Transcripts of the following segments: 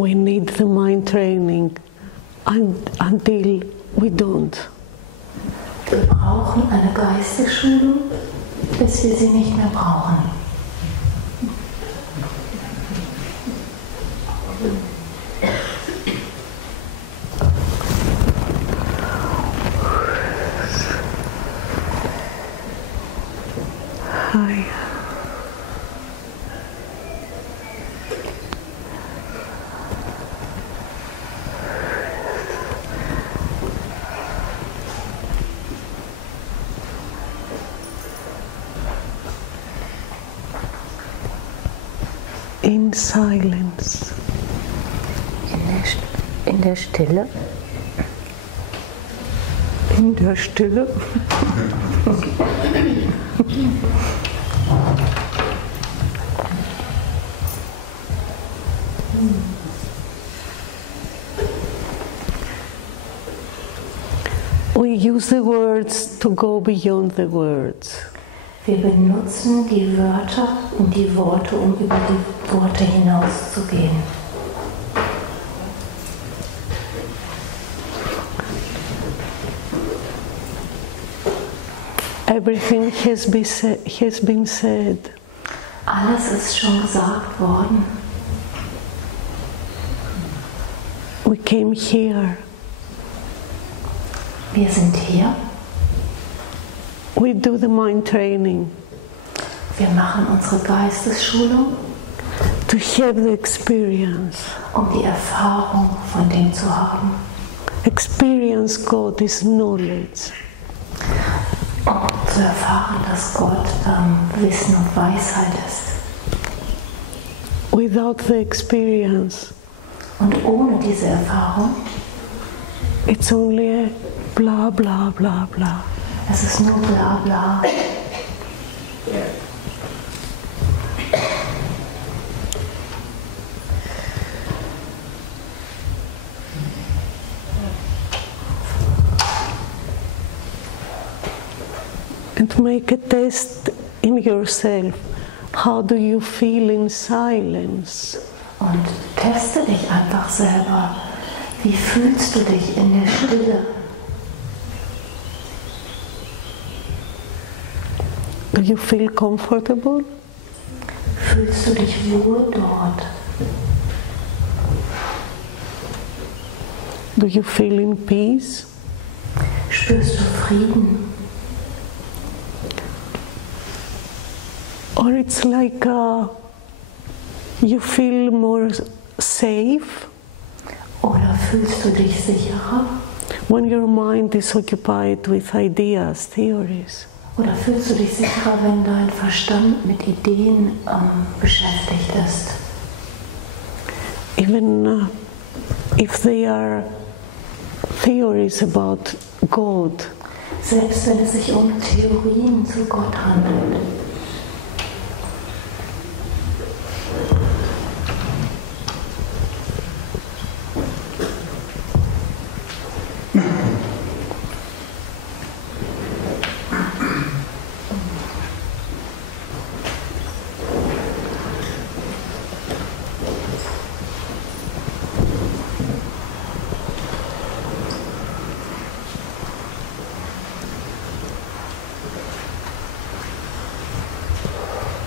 we need the mind training until we don't. Wir brauchen eine Geistesschulung, bis wir sie nicht mehr brauchen. Hi. In silence. In der Stille. In der Stille. We use the words to go beyond the words. Wir benutzen die Wörter und die Worte, um über die Worte hinauszugehen. Everything has been said. Alles ist schon gesagt worden. We came here. Wir sind hier. We do the mind training. Wir machen unsere Geistesschulung, to have the experience. Um die Erfahrung von dem zu haben. Experience God is knowledge. Um zu erfahren, dass Gott Wissen und Weisheit ist. Without the experience. Und ohne diese Erfahrung. It's only a bla bla bla bla. Es ist nur bla bla. And make a test in yourself. How do you feel in silence? Und teste dich einfach selber. Wie fühlst du dich in der Stille? Do you feel comfortable? Fühlst du dich wohl dort? Do you feel in peace? Spürst du Frieden? Or it's like you feel more safe? Oder fühlst du dich sicherer? When your mind is occupied with ideas, theories. Oder fühlst du dich sicherer, wenn dein Verstand mit Ideen beschäftigt ist? Even if they are theories about God. Selbst wenn es sich um Theorien zu Gott handelt.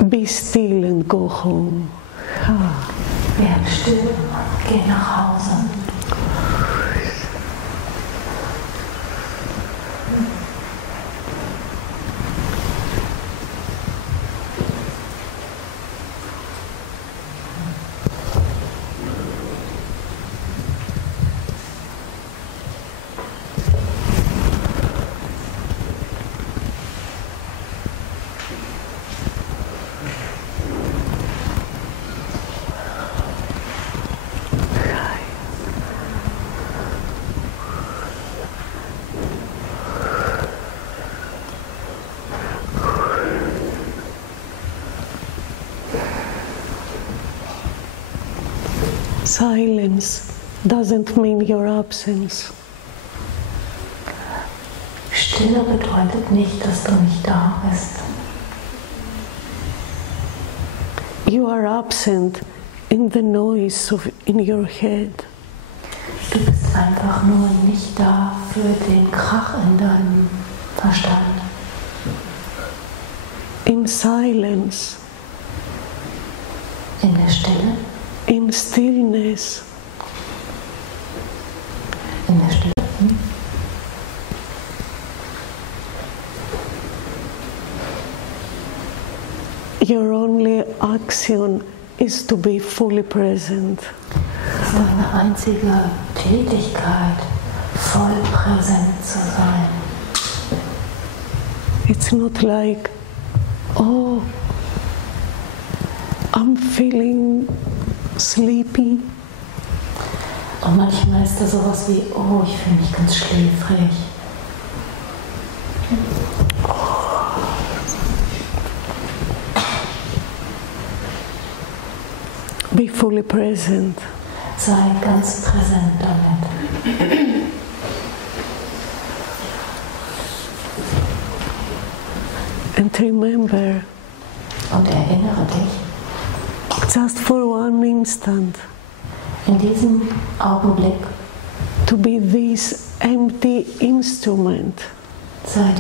Be still and go home. Werd still und geh nach Hause. Silence doesn't mean your absence. Stille bedeutet nicht, dass du nicht da bist. You are absent in the noise in your head. Du bist einfach nur nicht da für den Krach in deinem Verstand. In silence. In der Stille. In stillness. In der Stille. Your only action is to be fully present. Deine einzige Tätigkeit, voll präsent zu sein. It's not like, oh, I'm feeling sleepy. Und manchmal ist da sowas wie, oh, ich fühle mich ganz schläfrig. Be fully present. Sei ganz präsent damit. And remember, und erinnere dich, just for one instant, in diesem Augenblick, to be this empty instrument. Sei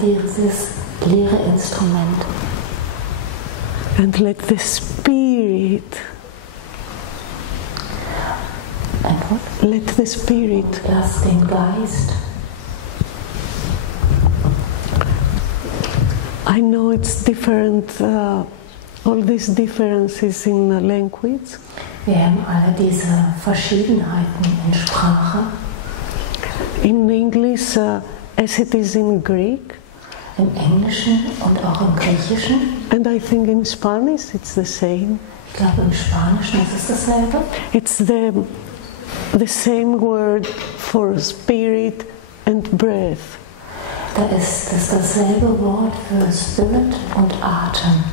dieses leere Instrument. And let the Spirit, let the Spirit, lass den Geist. I know it's different, all these differences in language. Wir haben alle diese Verschiedenheiten in Sprache. In English, as it is in Greek. Im Englischen und auch im Griechischen. And I think in Spanish it's the same. Ich glaube, im Spanischen ist es dasselbe. It's the same word for spirit and breath. Da ist es dasselbe Wort für Spirit und Atem.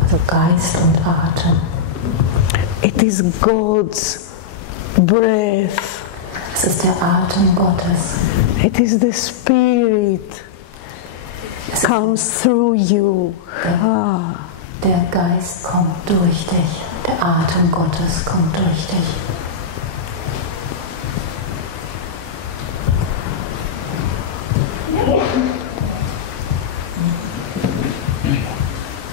Also Geist und Atem. It is God's breath. Es ist der Atem Gottes. It is the Spirit comes through you. Der Geist kommt durch dich. Der Atem Gottes kommt durch dich.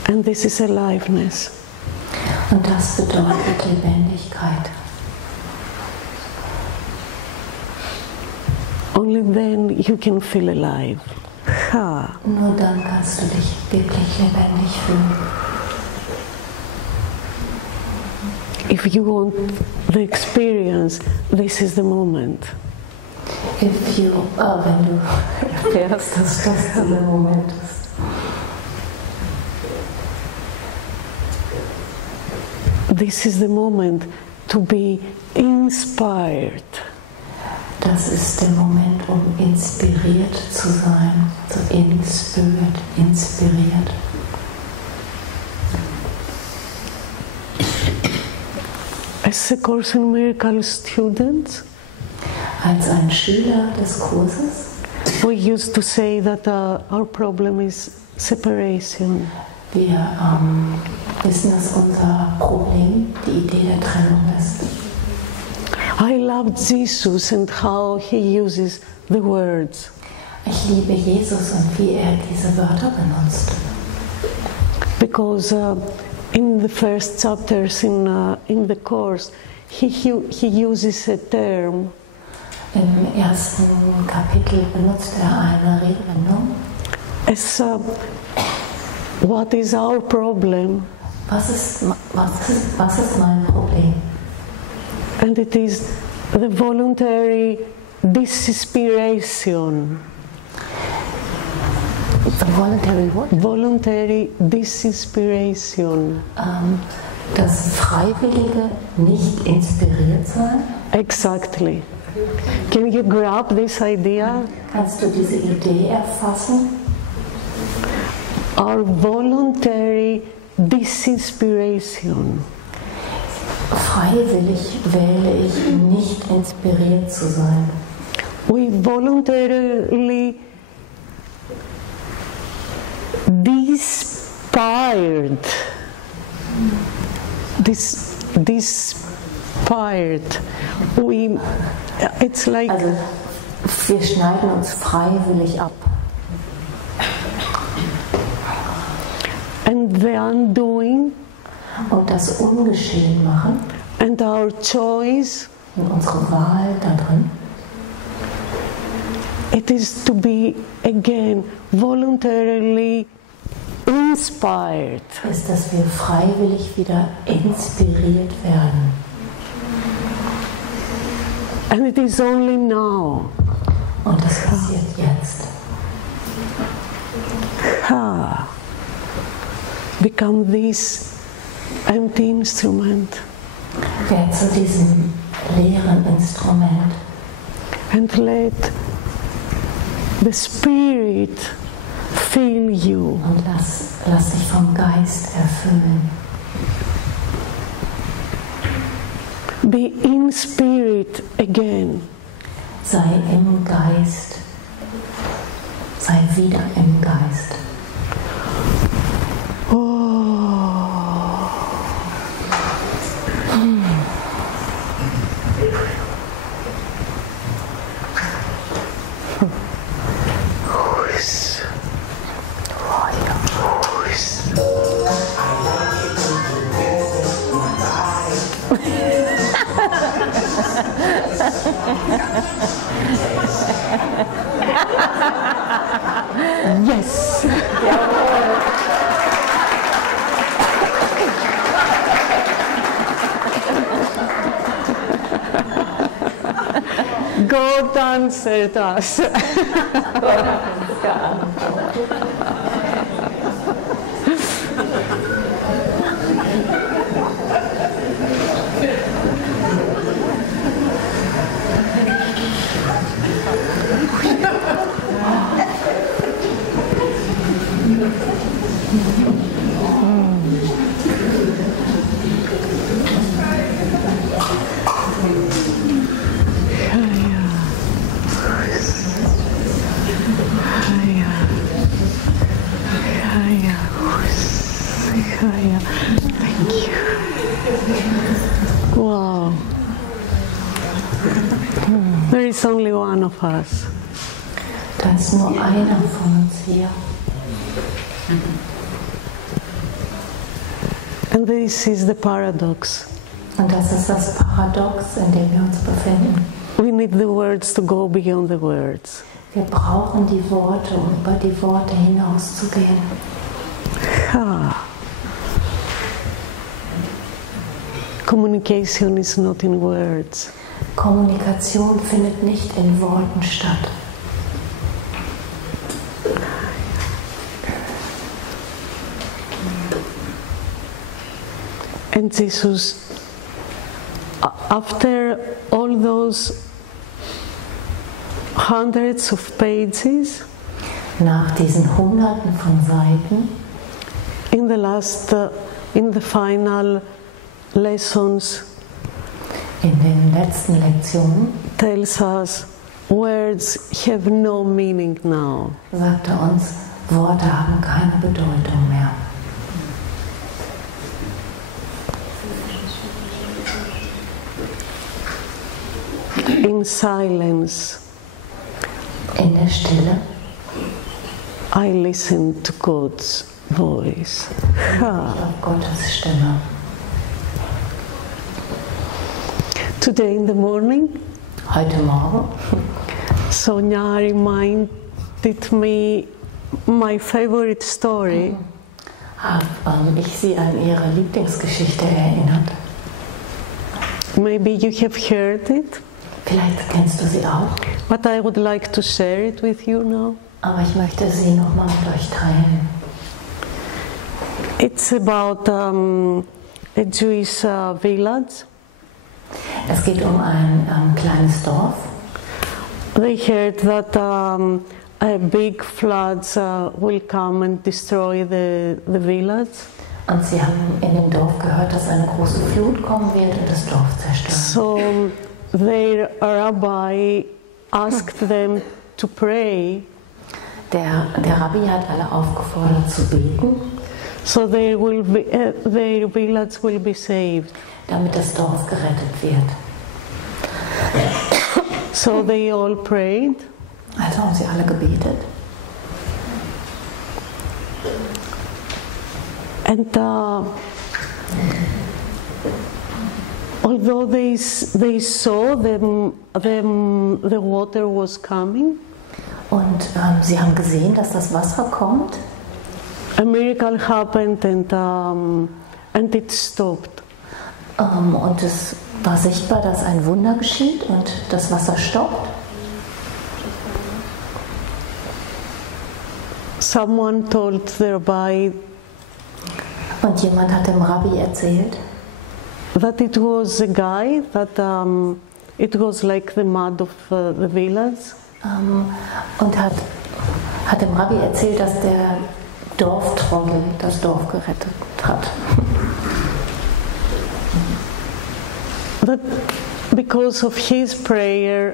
And this is aliveness. Und das bedeutet Lebendigkeit. Only then you can feel alive. Nur dann kannst du dich wirklich lebendig fühlen. If you want the experience, this is the moment. Wenn du erfährst, dass das der Moment ist. This is the moment to be inspired. Das ist der Moment, um inspiriert zu sein. So inspiriert. As a Course in Miracles student, als ein Schüler des Kurses, we used to say that our problem is separation. Wir wissen, dass unser Problem die Idee der Trennung ist. I love Jesus and how he uses the words. Ich liebe Jesus und wie diese Wörter benutzt. Because in the first chapters in the course, he uses a term. Im ersten Kapitel benutzt eine Redewendung. As what is our problem? Was ist mein Problem? And it is the voluntary disinspiration. The voluntary what? Voluntary disinspiration. Das freiwillige nicht inspiriert sein. Exactly. Can you grab this idea? Kannst du diese Idee erfassen? Our voluntary disinspiration. Freiwillig wähle ich, nicht inspiriert zu sein. We voluntarily this part, it's like... Also, wir schneiden uns freiwillig ab. And the undoing. Und das Ungeschehen machen. And our choice. Und unsere Wahl da drin. It is to be again voluntarily inspired. Ist, dass wir freiwillig wieder inspiriert werden. And it is only now. Und das passiert jetzt. Become this empty instrument. Werd zu diesem leeren Instrument. And let the Spirit fill you. Und lass dich vom Geist erfüllen. Be in spirit again. Sei im Geist. Sei wieder im Geist. Yes. God answered us. Thank you. Wow. There is only one of us. Da ist nur einer von uns hier. And this is the paradox. Und das ist das Paradox, in dem wir uns befinden. We need the words to go beyond the words. Wir brauchen die Worte, um über die Worte hinauszugehen. Communication is not in words. Kommunikation findet nicht in Worten statt. And Jesus, after all those hundreds of pages, nach diesen Hunderten von Seiten, in the final lessons, in den letzten Lektionen, tells us words have no meaning now. Sagt uns, Worte haben keine Bedeutung mehr. In silence, in der Stille, I listen to God's voice. Auf Gottes Stimme. Today in the morning, heute Morgen, Sonja reminded me my favorite story. Habe ich sie an ihre Lieblingsgeschichte erinnert. Maybe you have heard it. Vielleicht kennst du sie auch. But I would like to share it with you now. Aber ich möchte sie nochmal mit euch teilen. It's about a Jewish village. Es geht um ein kleines Dorf. They heard that a big flood will come and destroy the village. Und sie haben in dem Dorf gehört, dass eine große Flut kommen wird und das Dorf zerstören. So their rabbi asked them to pray. Der Rabbi hat alle aufgefordert zu beten. So their village will be saved. Damit das Dorf gerettet wird. So they all prayed. Also haben sie alle gebetet. And although they saw the water was coming, und sie haben gesehen, dass das Wasser kommt. A miracle happened and it stopped. Und es war sichtbar, dass ein Wunder geschieht und das Wasser stoppt. Someone told the rabbi und jemand hat dem Rabbi erzählt, that it was a guy that it was like the mud of the village. Und hat dem Rabbi erzählt, dass der Dorftrottel das Dorf gerettet hat. That because of his prayer,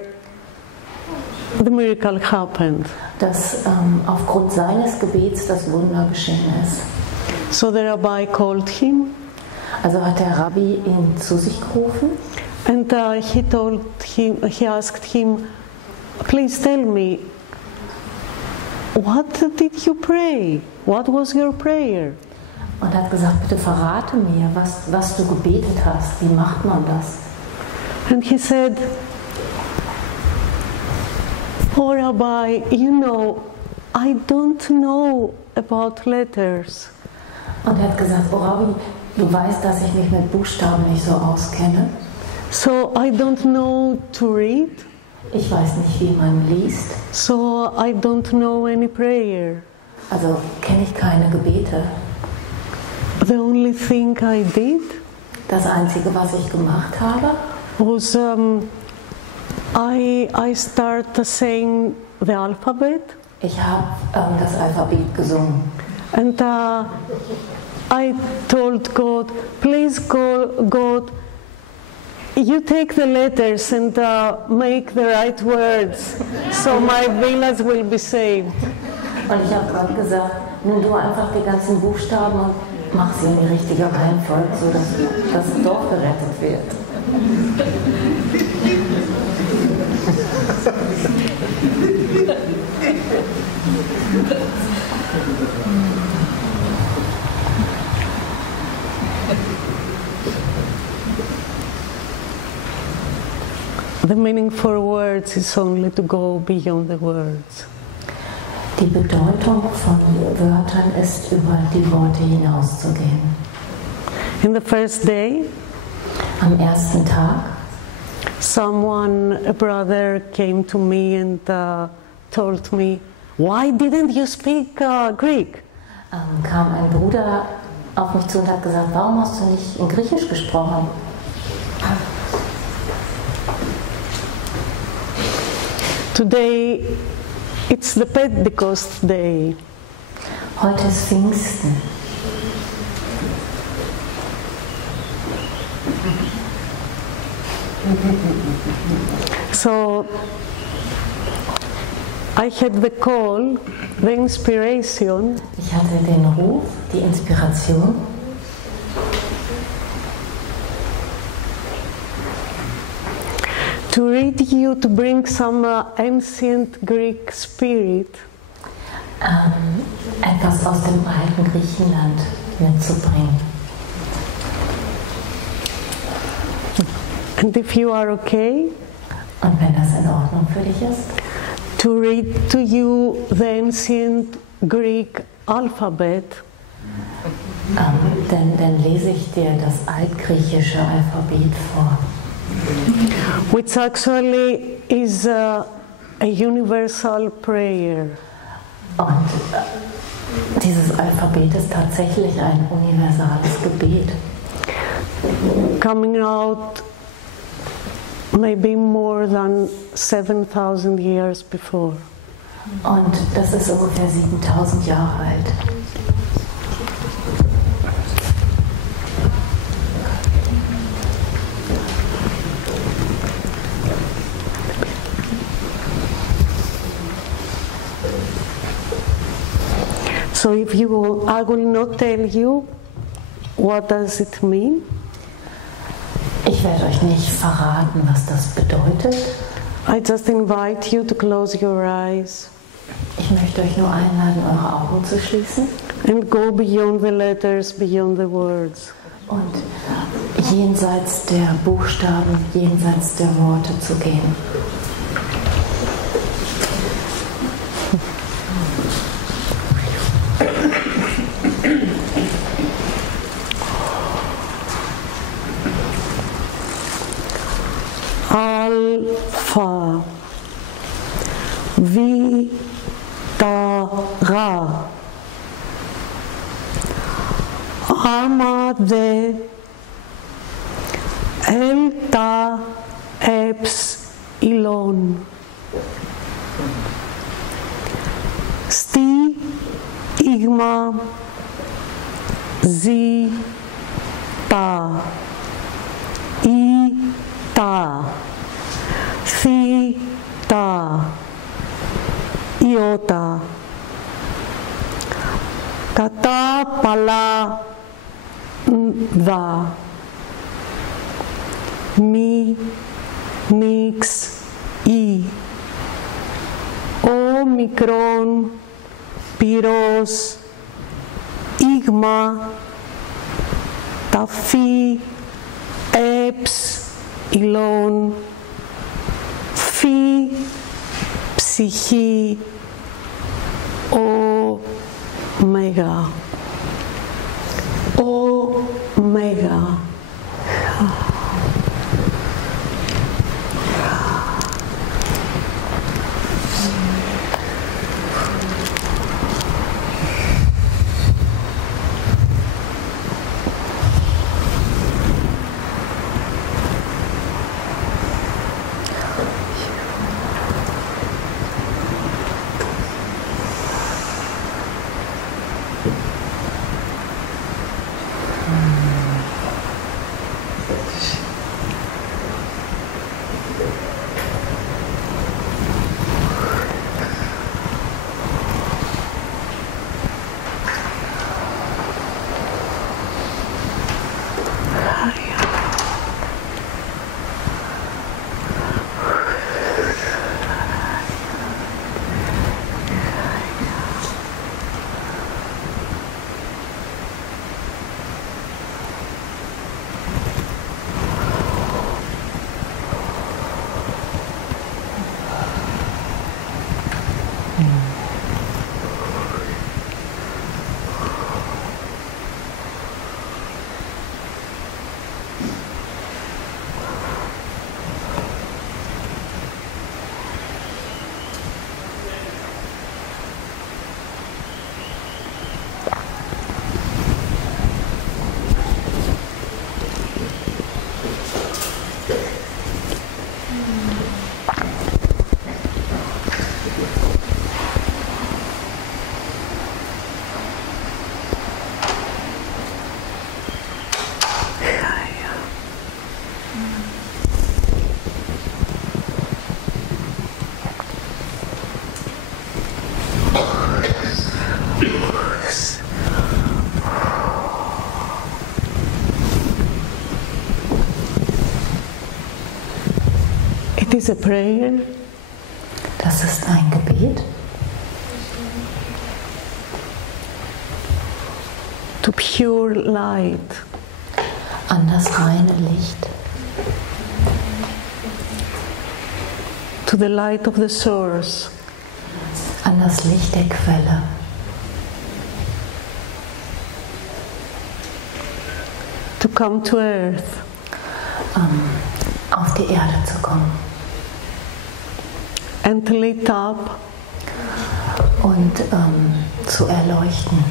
the miracle happened. Dass aufgrund seines Gebets das Wunder geschehen ist. So the rabbi called him. Also hat der Rabbi ihn zu sich gerufen. And he asked him, please tell me, what did you pray? What was your prayer? Und hat gesagt, bitte verrate mir, was du gebetet hast. Wie macht man das? And he said, oh Rabbi, you know, I don't know about letters. Und er hat gesagt, oh Rabbi, du weißt, dass ich mich mit Buchstaben nicht so auskenne. So I don't know to read. Ich weiß nicht, wie man liest. So I don't know any prayer. Also kenne ich keine Gebete. The only thing I did, das Einzige, was ich gemacht habe, was I started saying the alphabet. Ich habe das Alphabet gesungen. And I told God, please God, you take the letters and make the right words, so my village will be saved. Und ich habe Gott gesagt, nimm du einfach die ganzen Buchstaben und mach sie in die richtige Reihenfolge, sodass das Dorf gerettet wird. The meaning for words is only to go beyond the words. Die Bedeutung von Wörtern ist, über die Worte hinauszugehen. In the first day, am ersten Tag, a brother came to me and told me, why didn't you speak Greek? Kam ein Bruder auf mich zu und hat gesagt, warum hast du nicht in Griechisch gesprochen? Today, it's the Pentecost day. Heute ist Pfingsten. So, I had the call, the inspiration. Ich hatte den Ruf, die Inspiration. To read you, to bring some ancient Greek spirit. Etwas aus dem alten Griechenland mitzubringen. And if you are okay, und wenn das in Ordnung für dich ist, to read to you the ancient Greek alphabet. Dann lese ich dir das altgriechische Alphabet vor. Which actually is a universal prayer. Und dieses Alphabet ist tatsächlich ein universales Gebet. Coming out maybe more than 7,000 years before. Und das ist ungefähr 7.000 Jahre alt. So if you will, I will not tell you what does it mean. Ich werde euch nicht verraten, was das bedeutet. I just invite you to close your eyes. Ich möchte euch nur einladen, eure Augen zu schließen. And go beyond the letters, beyond the words. Und jenseits der Buchstaben, jenseits der Worte zu gehen. Alpha, Vitara, Amade, Elta, Epsilon, Sti, Igma, Zita, Ita, Theta, Iota, Kata, Pala, Da, Mi, Mix, I, Omicron, Pyros, Igma, Tafi, Epsilon, Phi, Psyche, Omega, Omega. It is a prayer. Das ist ein Gebet. To pure light. An das reine Licht. To the light of the source. An das Licht der Quelle. To come to earth. Auf die Erde zu kommen. And lit up. Und zu erleuchten.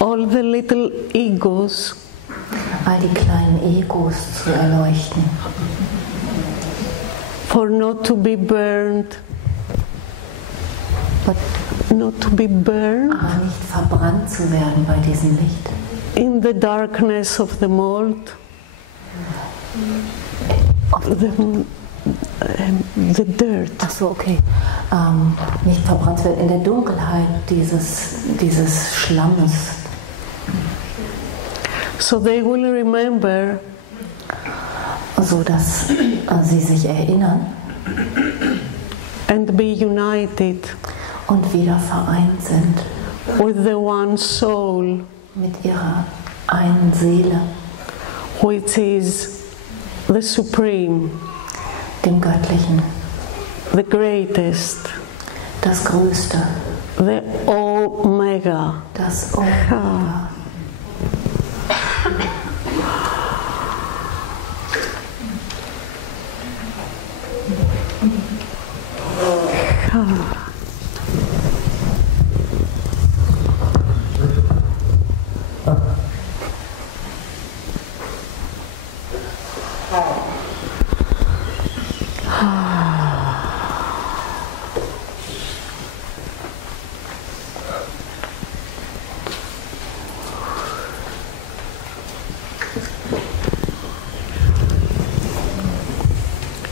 All the little egos. All die kleinen Egos zu erleuchten. For not to be burned. But not to be burned. Aber nicht verbrannt zu werden bei diesem Licht. In the darkness of the mold. the dirt. Ach so, okay. Nicht verbrannt wird in der Dunkelheit dieses Schlammes. So they will remember, so dass sie sich erinnern and be united und wieder vereint sind with the one soul, mit ihrer einen Seele, which is the supreme, dem Göttlichen, the greatest, das Größte, the Omega. das Omega.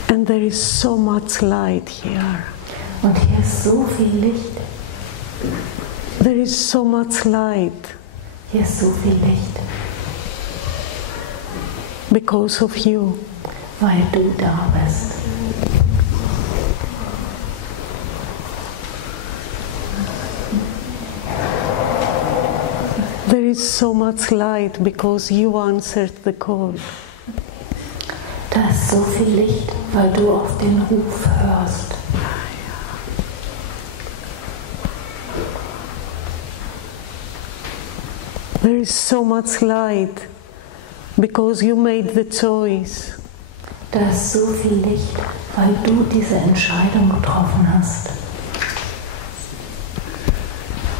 And there is so much light here. Und hier ist so viel Licht. There is so much light Hier ist so viel Licht, because of you. weil du da bist. There is so much light because you answered the call. Da ist so viel Licht, weil du auf den Ruf hörst. There is so much light because you made the choice. Da ist so viel Licht, weil du diese Entscheidung getroffen hast.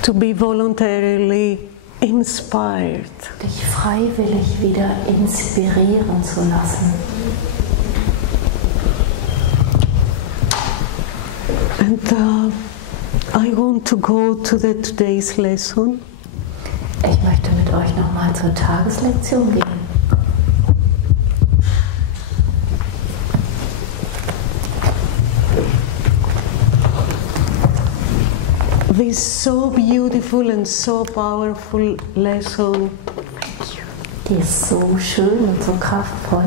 To be voluntarily inspired. Dich freiwillig wieder inspirieren zu lassen. And I want to go to the today's lesson. Ich möchte mit euch nochmal zur Tageslektion gehen. This so beautiful and so powerful lesson. Die ist so schön und so kraftvoll.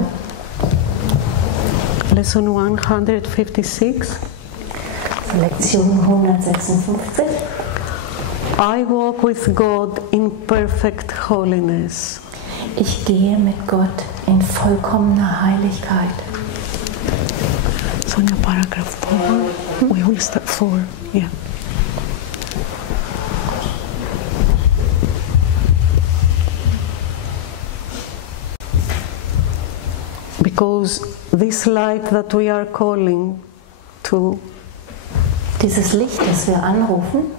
Lesson 156. Lektion 156. I walk with God in perfect holiness. Ich gehe mit Gott in vollkommener Heiligkeit. Sonia, paragraph 4. We will start 4. Yeah. Because this light that we are calling to, Dieses Licht, das wir anrufen,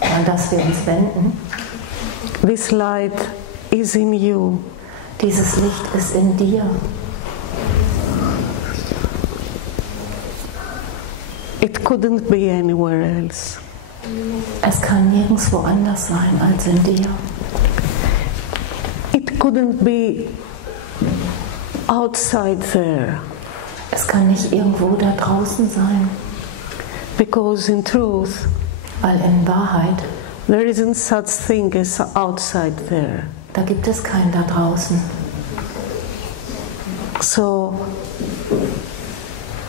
an das wir uns wenden, this light is in you. dieses Licht ist in dir. It couldn't be anywhere else. Es kann nirgendwo anders sein als in dir. It couldn't be outside there. Es kann nicht irgendwo da draußen sein, Because in truth, weil in Wahrheit, there isn't such thing as outside there. da gibt es keinen da draußen. So,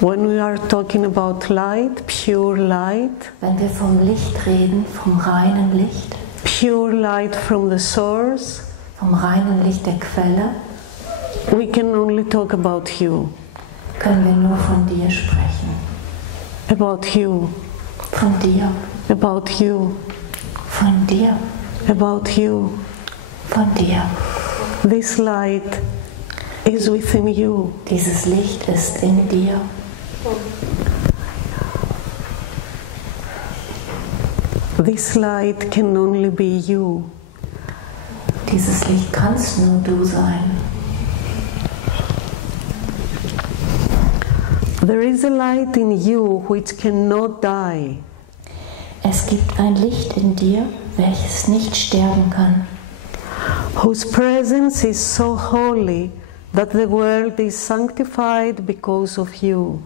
when we are talking about light, pure light, Wenn wir vom Licht reden, vom reinen Licht, pure light from the source, vom reinen Licht der Quelle, we can only talk about you. können wir nur von dir sprechen. About you. Von dir, About you. von dir, About you. von dir. This light is within you. Dieses Licht ist in dir. This light can only be you. Dieses Licht kannst nur du sein. There is a light in you which cannot die. Es gibt ein Licht in dir, welches nicht sterben kann, Whose presence is so holy that the world is sanctified because of you.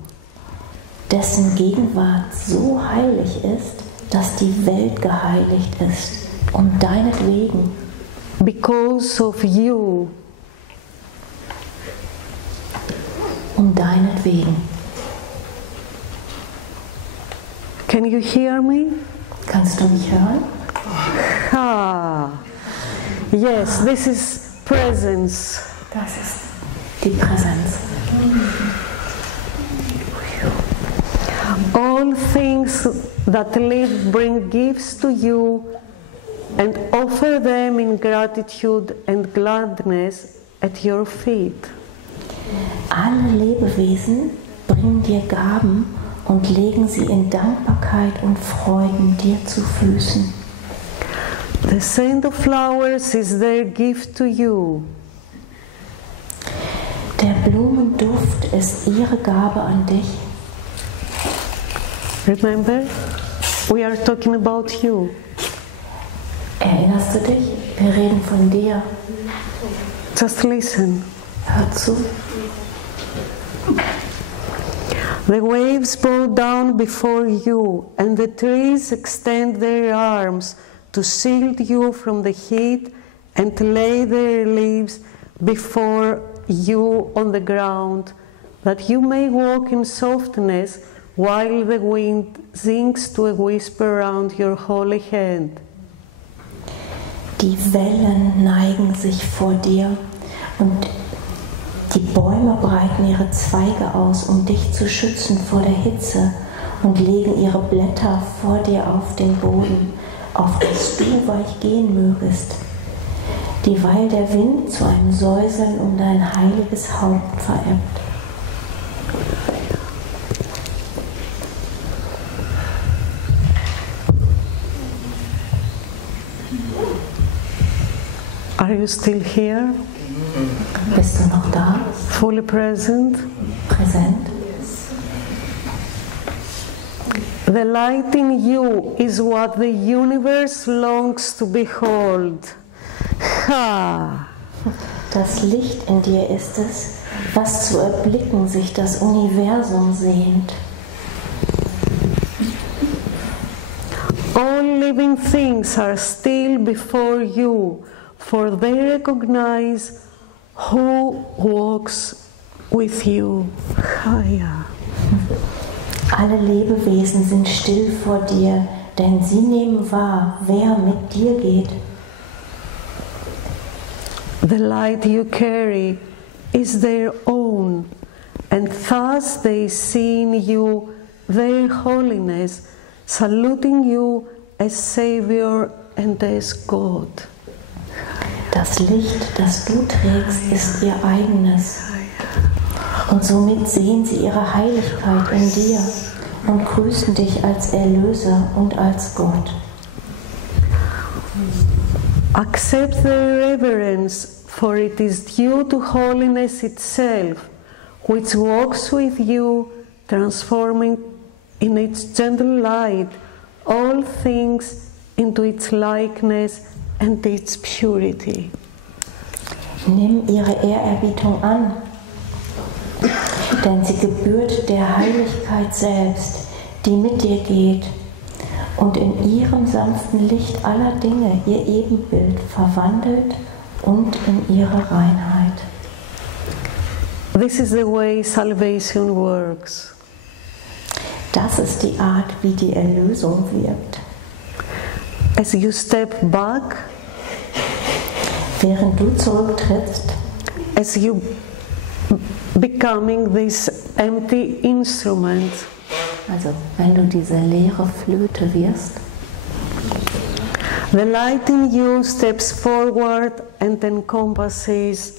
dessen Gegenwart so heilig ist, dass die Welt geheiligt ist, um deinetwegen. Because of you. Um deinetwegen. Can you hear me? Kannst du mich hören? Ah. Yes, this is presence. Das ist die Präsenz. All things that live bring gifts to you and offer them in gratitude and gladness at your feet. Alle Lebewesen bringen dir Gaben und legen sie in Dankbarkeit und Freuden dir zu Füßen. The scent of flowers is their gift to you. Der Blumenduft ist ihre Gabe an dich. Remember, we are talking about you. Erinnerst du dich? Wir reden von dir. Just listen. Hör zu. The waves bow down before you, and the trees extend their arms to shield you from the heat and lay their leaves before you on the ground, that you may walk in softness while the wind sings to a whisper around your holy hand. Die Wellen neigen sich vor dir und die Bäume breiten ihre Zweige aus, um dich zu schützen vor der Hitze und legen ihre Blätter vor dir auf den Boden, auf das du weich gehen mögest, dieweil der Wind zu einem Säuseln um dein heiliges Haupt verebbt. Are you still here? Bist du noch da? Fully present? Präsent? The light in you is what the universe longs to behold. Ha! Das Licht in dir ist es, was zu erblicken sich das Universum sehnt. All living things are still before you, for they recognize who walks with you. Haya. Alle Lebewesen sind still vor dir, denn sie nehmen wahr, wer mit dir geht. The light you carry is their own, and thus they see in you their holiness, saluting you as Savior and as God. Das Licht, das du trägst, ist ihr eigenes. Und somit sehen sie ihre Heiligkeit in dir und grüßen dich als Erlöser und als Gott. Accept their reverence, for it is due to holiness itself, which walks with you, transforming in its gentle light all things into its likeness and its purity. Nimm ihre Ehrerbietung an, denn sie gebührt der Heiligkeit selbst, die mit dir geht und in ihrem sanften Licht aller Dinge ihr Ebenbild verwandelt und in ihre Reinheit. This is the way salvation works. Das ist die Art, wie die Erlösung wirkt. As you step back, während du zurücktrittst, as you becoming this empty instrument, also wenn du diese leere Flöte wirst, the light in you steps forward and encompasses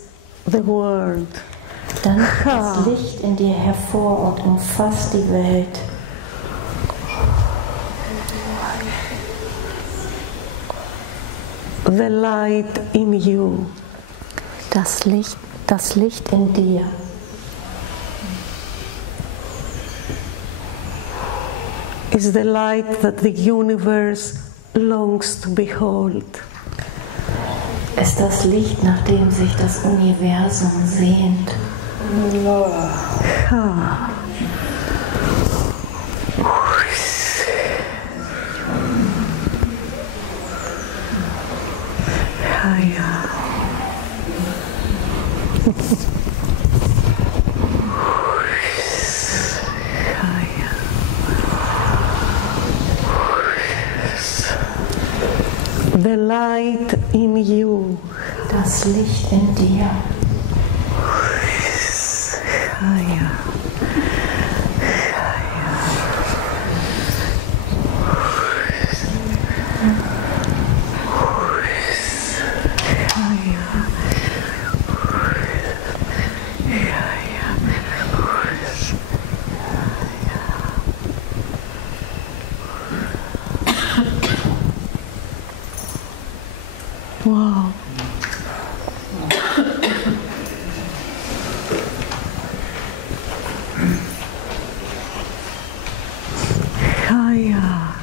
the world. Dann tritt das Licht in dir hervor und umfasst die Welt. The light in you. Das Licht in dir. Is the light that the universe longs to behold. Ist das Licht, nach dem sich das Universum sehnt. The light in you. Das Licht in dir. Chaya. Wow. Chaya.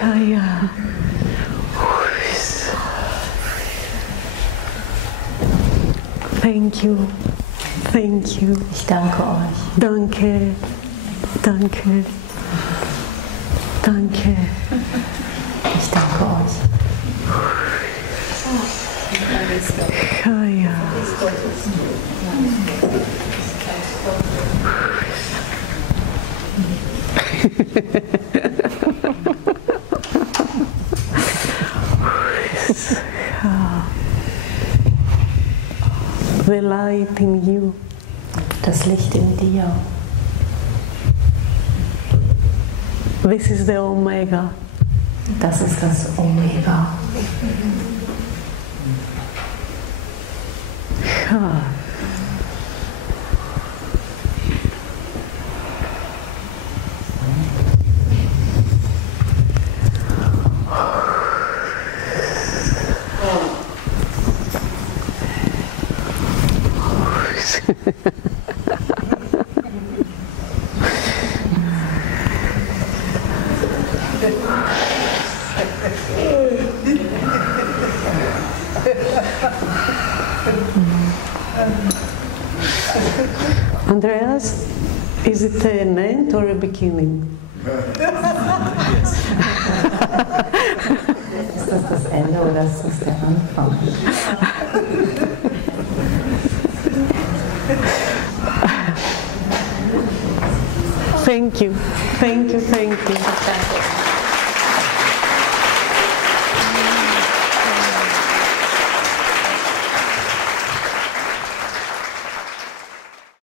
Chaya. Thank you. Thank you. Ich danke euch. Danke. Danke. Danke. Ich danke euch. Chaya. The light in you. Das Licht in dir. This is the Omega. Das ist das Omega. Ja. Andreas, is it an end or a beginning? Ist das das Ende oder ist das der Anfang? Thank you, thank you, thank you. Danke.